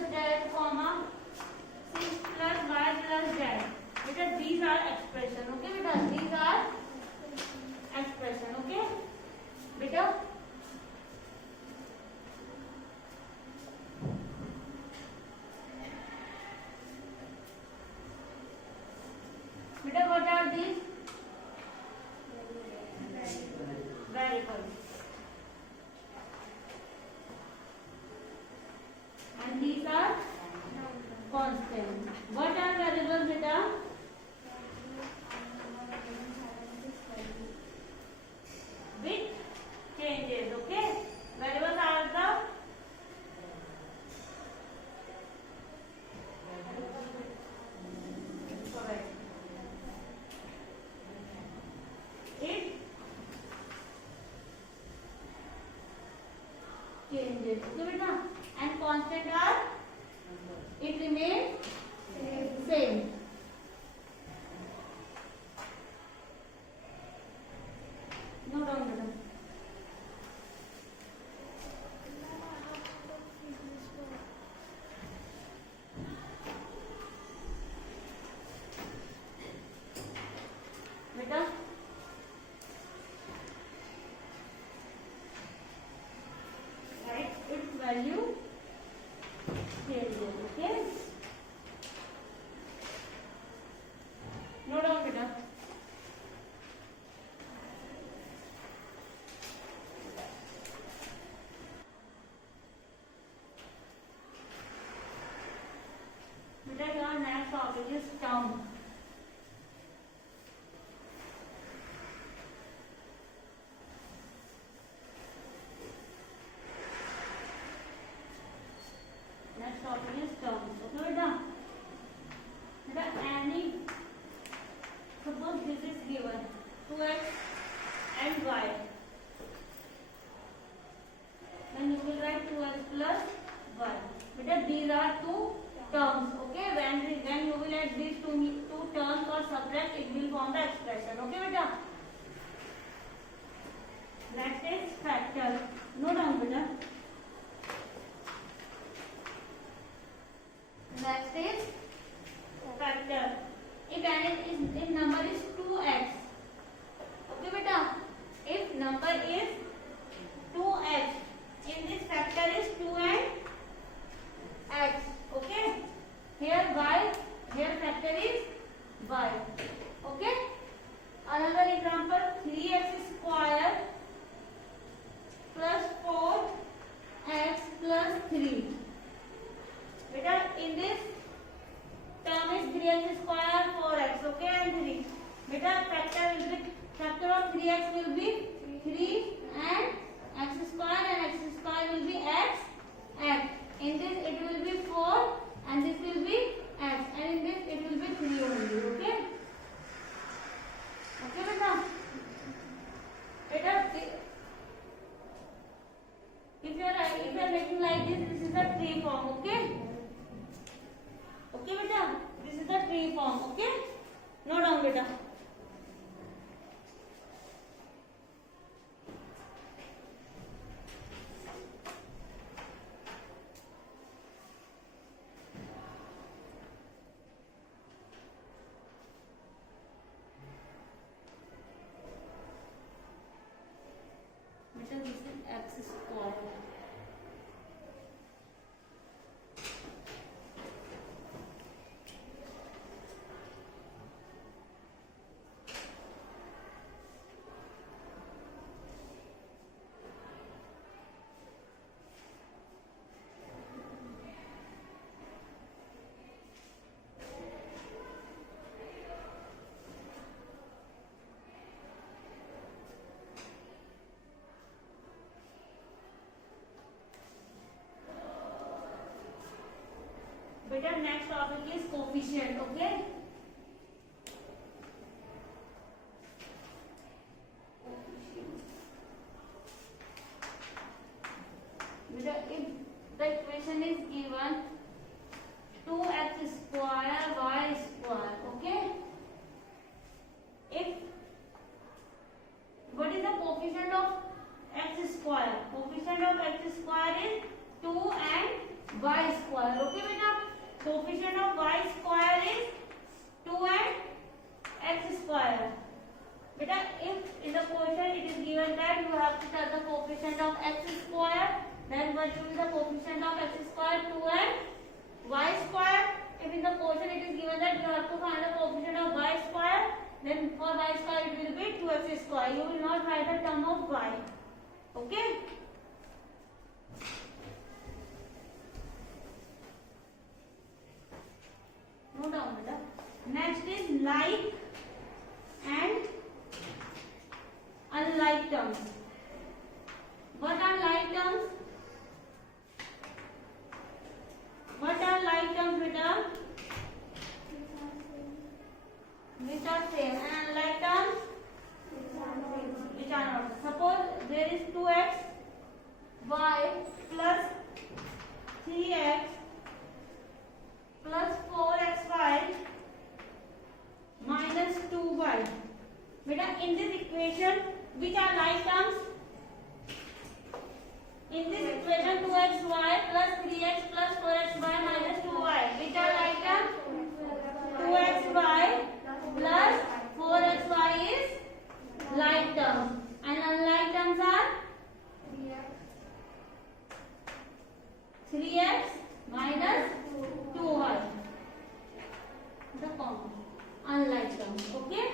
plus z comma 6 plus y plus z. Beta these are expression. Okay beta, these are expression. Okay beta. Beta what are these? Variables. And these are constant. What are variables beta? With changes. Okay, variables are the correct. It changes. Okay beta, and constant are it remains same. No down beta. Beta write its value changes. Okay, no down beta. Beta your next topic is term. Next topic is terms. Okay beta. Beta any, suppose this is given 2x and y, then you will write 2x plus y. Beta these are two terms. Okay, when you will add these two terms or subtract, it will form the expression. Okay beta. Next is factor. Note down beta. Next is factor. If number is 2x. Okay beta. If number is 2x, in this factor is 2 and x. Okay. Here y. Here factor is y. Okay. Another example, 3x square plus 4x plus 3. Beta, in this term is 3x square, 4x, okay, and 3. Beta, factor of 3x will be 3 and x square will be x. In this it will be 4 and this will be x, and in this it will be 3 only. Okay. Okay beta. Beta, if you are making like this is a tree form. Okay. Okay beta, this is the tree form. Okay, note down beta. Beta, this is x square. Beta, next topic is coefficient. Okay. Beta, if the equation is given 2x square y square. Okay. If what is the coefficient of x square? Coefficient of x square is 2 and y square. square. Okay beta, coefficient of y square is 2 and x square. Beta, if in the question it is given that you have to tell the coefficient of x square, then what will be the coefficient of x square? 2 and y square. If in the question it is given that you have to find the coefficient of y square, then for y square it will be 2x square. You will not write the term of y. Okay. Note down beta. Next is like and unlike terms. What are like terms? What are like terms beta? Which are same, and unlike terms which are not. Suppose there is 2x y plus 3x plus 4xy minus 2y. Beta, in this equation which are like terms? In this equation 2xy plus 3x plus 4xy minus 2y. Which are like terms? 2xy plus 4xy is like term, and unlike terms are 3x minus 2y. The common unlike terms. Okay.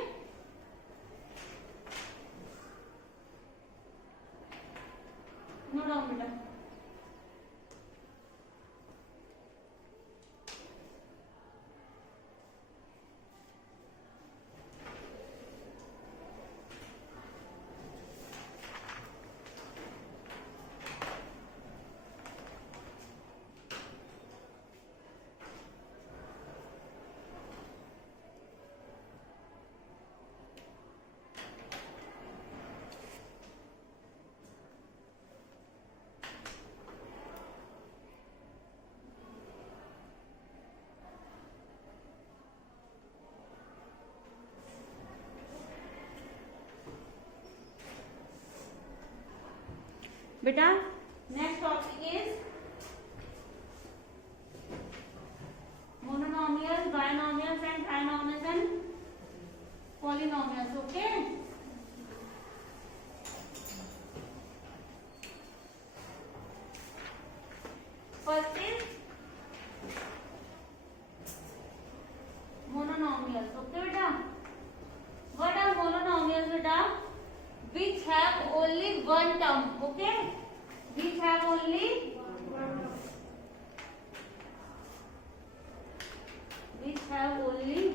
Note down beta. Beta, next topic is monomials, binomials and trinomials and polynomials. Okay. First is monomials. Okay beta. What are monomials beta? Which have only one term. Okay. Which have only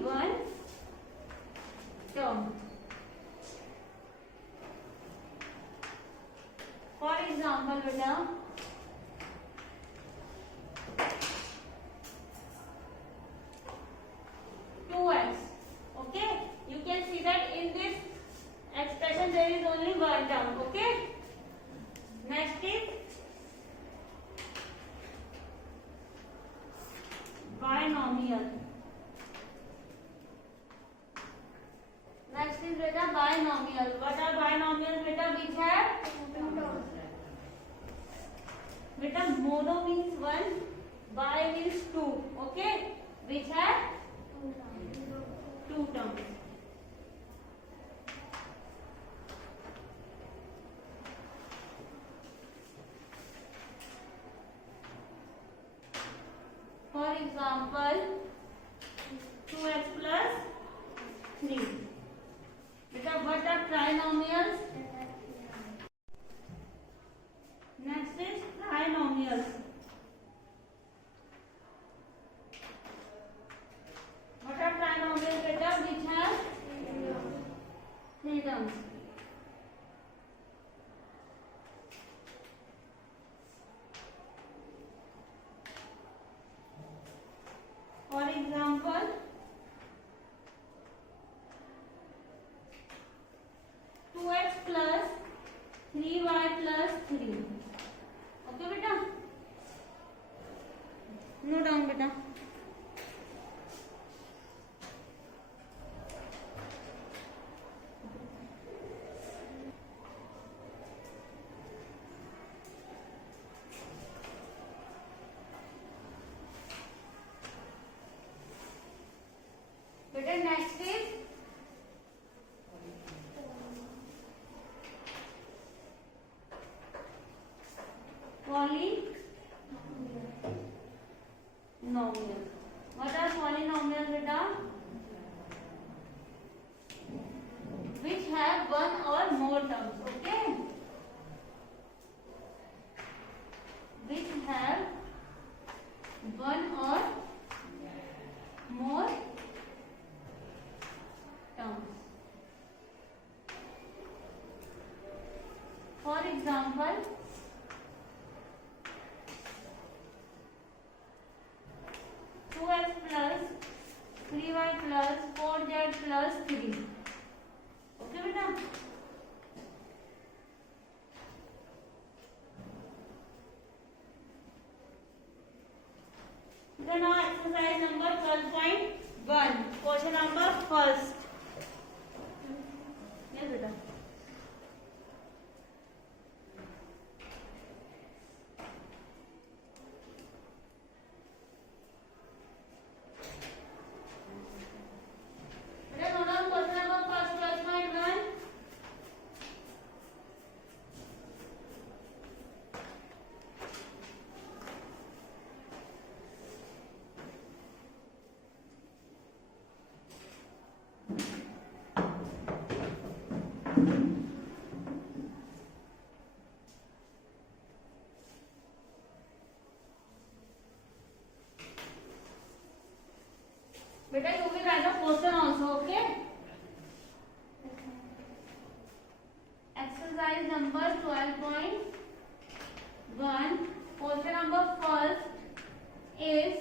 one term. For example beta, okay, you can see that in this expression there is only one term. Okay. Next is binomial. Next is beta binomial. What are binomials beta? Which have two terms. Beta, mono means one, bi means two. Okay. Which have two terms. For example, 2x plus 3. Beta, what are trinomials? Next is trinomials. What are trinomials beta? Which have three terms. For example, 2x plus polynomial. What are polynomials, beta? Which have one or more terms. Okay, which have one or more terms. For example, 2x plus 3y plus 4z plus 3. Okay, beta? So now exercise number 12.1. Question number first. Yes, beta. Beta, you will write a question also, okay? Exercise number 12.1. Question number first is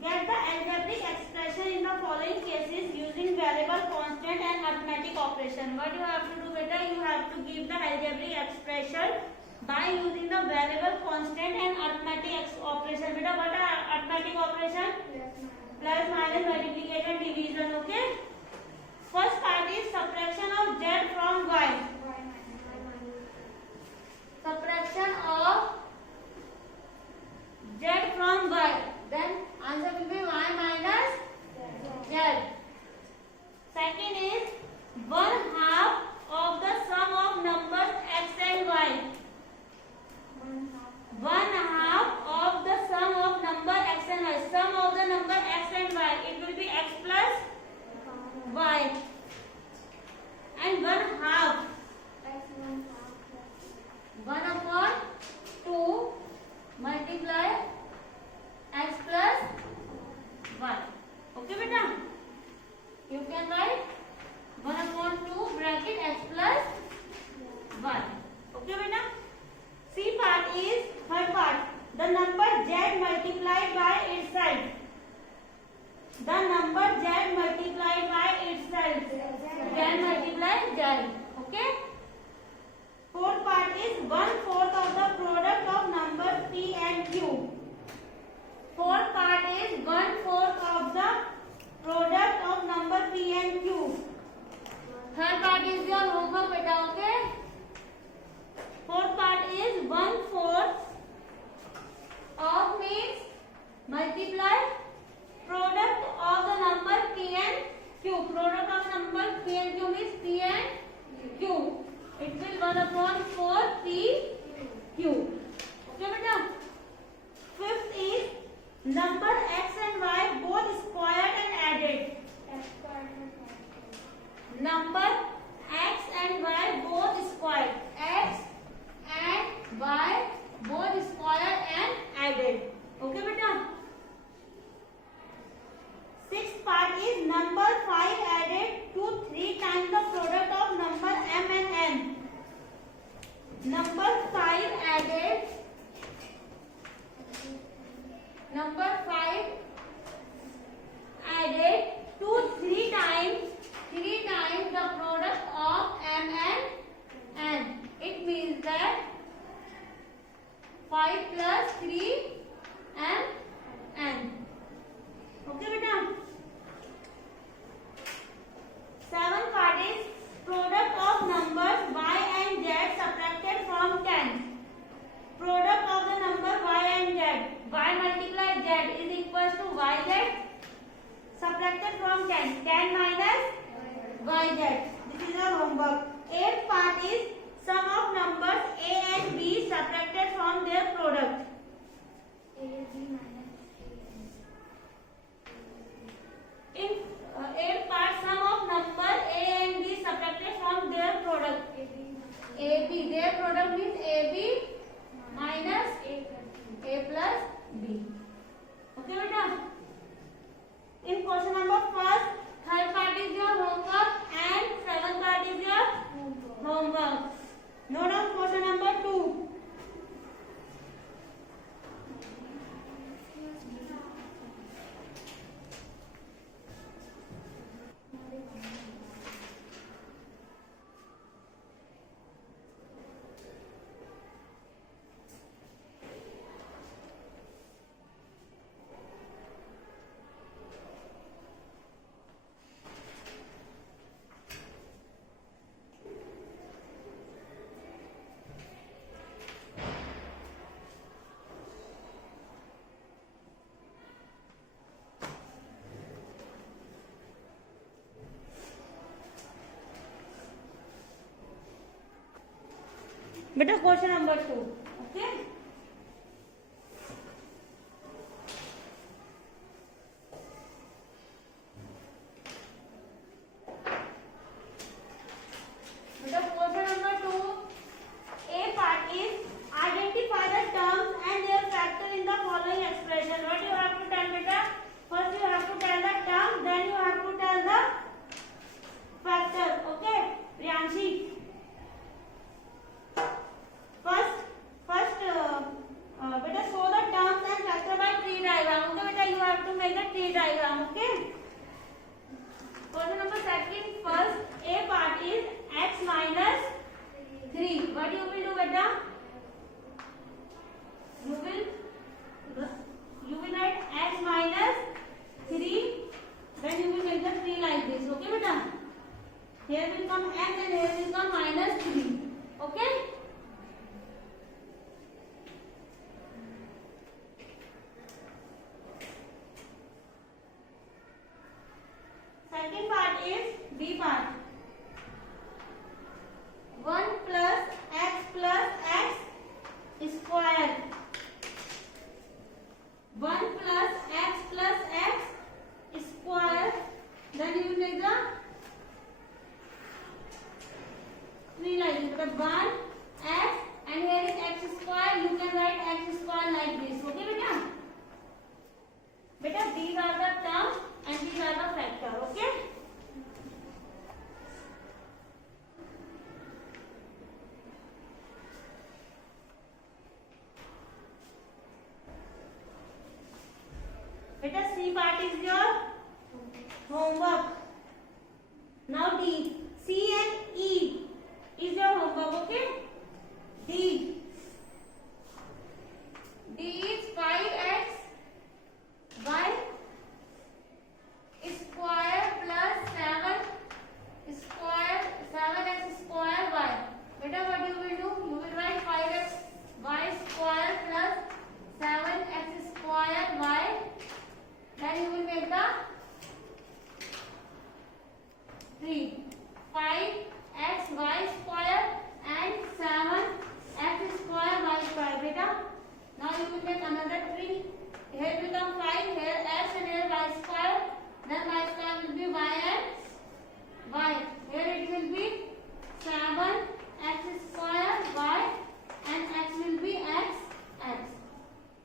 get the algebraic expression in the following cases using variable, constant and arithmetic operation. What you have to do, beta? You have to give the algebraic expression by using the variable, constant and arithmetic operation. Beta, what are arithmetic operation? Plus, minus, multiplication, division. Okay. First part is subtraction of z from y. Subtraction of z from y. Then answer will be y minus z. Second is 1/2 of the sum of numbers x and y. 1/2 of the sum of number x and y. Sum of the number x and y. It will be x plus y. And 1/2. 1/2 multiply x plus y. Okay, beta? You can write 1/2 bracket x plus y. Okay, beta? C part is third part. The number z multiplied by its side. The number z multiplied by its side. Z multiplied z. Okay. Fourth part is 1/4 of the product of numbers p and q. Fourth part is 1/4 of the product of number p and q. Third part is your homework, beta. Okay. Fourth part is 1/4 of means multiply product of the number p and q. Product of number p and q means p and q. It will 1/4 p q. Okay, beta. Fifth is number x and y both squared and added. Number x and y both squared. X and y both squared and added. Okay, beta. Sixth part is number 5 added to 3 times the product of number m and n. Number 5 added. Number 5 added to 3 times the product of m and n. It means that 5 plus 3 m n. Okay, beta. Seventh part is product of numbers y and z subtracted from 10. Product of the number y and z. Y multiplied z is equals to yz subtracted from 10. 10 minus yz. This is our homework. Eighth part is sum of numbers बेटा question number 2. Okay, बेटा question number 2. A part is identify the terms and their factor in the following expression. What you have to tell, beta? First you have to tell the term, then you have to tell the factor. Okay, Priyanshi. First, beta show the terms and factor by tree diagram. Okay, beta, you have to make a tree diagram. Okay. Question number 2. First, A part is x minus 3. What you will do, beta? You will write x minus 3. Then you will make the tree like this. Okay, beta? Here will come x and here will come minus 3. Okay? Second part is B part. 1 plus x square. 1 plus x square. Then you will make the three lines. The 1 x and here is x square. You can write x square like this. Okay, beta? Beta, these are the terms and these are the factor. Okay? Beta, C part is your homework. Now D. C and E is your homework. Okay? D. D is 5x y square plus 7x square y. Beta, what you will do? You will write 5x y square plus 7x square y. Then you will make the 3. 5x y square and 7x square y square. Beta, now you will make another 3. Here will come 5, here x and here y square. Then y square will be y and y. Here it will be 7x square y and x will be x.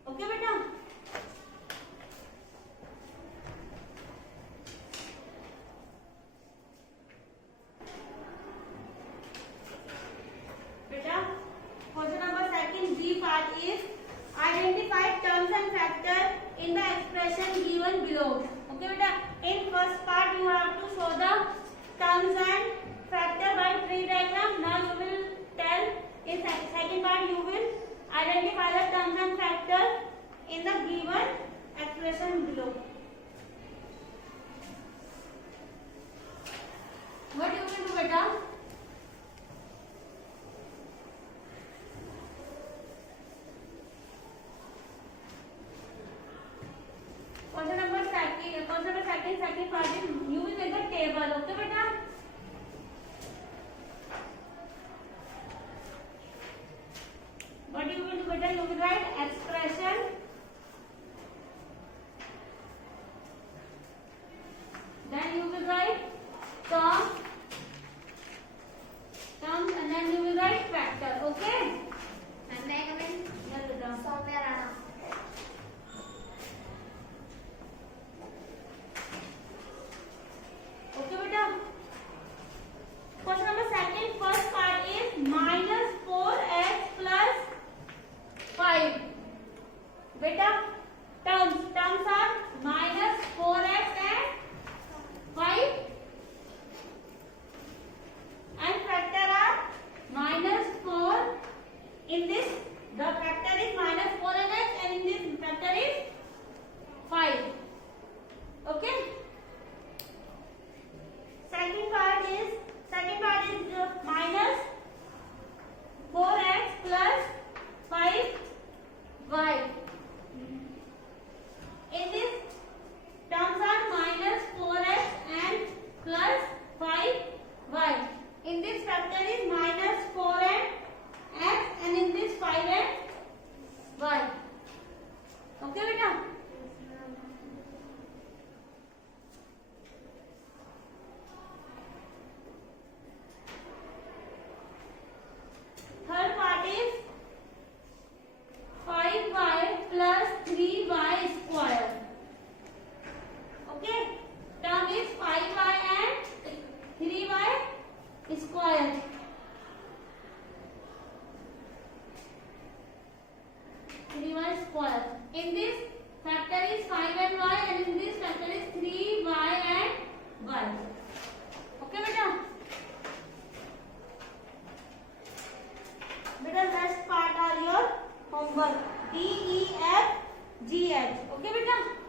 Okay, beta? Beta, question number 2. B part is identify terms and factor in the expression given below. Okay, beta. In first part you have to show the terms and factor by tree diagram. Now you will tell. In second part you will identify the terms and factor in the given expression below. What you will do, beta? Question number 2. Second part is you will make a table. Okay, beta? What you will do, beta? You will write expression. Then you will write terms and then you will write factor. Okay? And may I come in? Yes, beta. Somewhere Rana. Okay, beta. Question number 2. First part is minus 4x plus 5. square. In this factor is 5 and y, and in this factor is 3y and y. Okay beta? Beta next part are your homework D, E, F, G, H. Okay beta?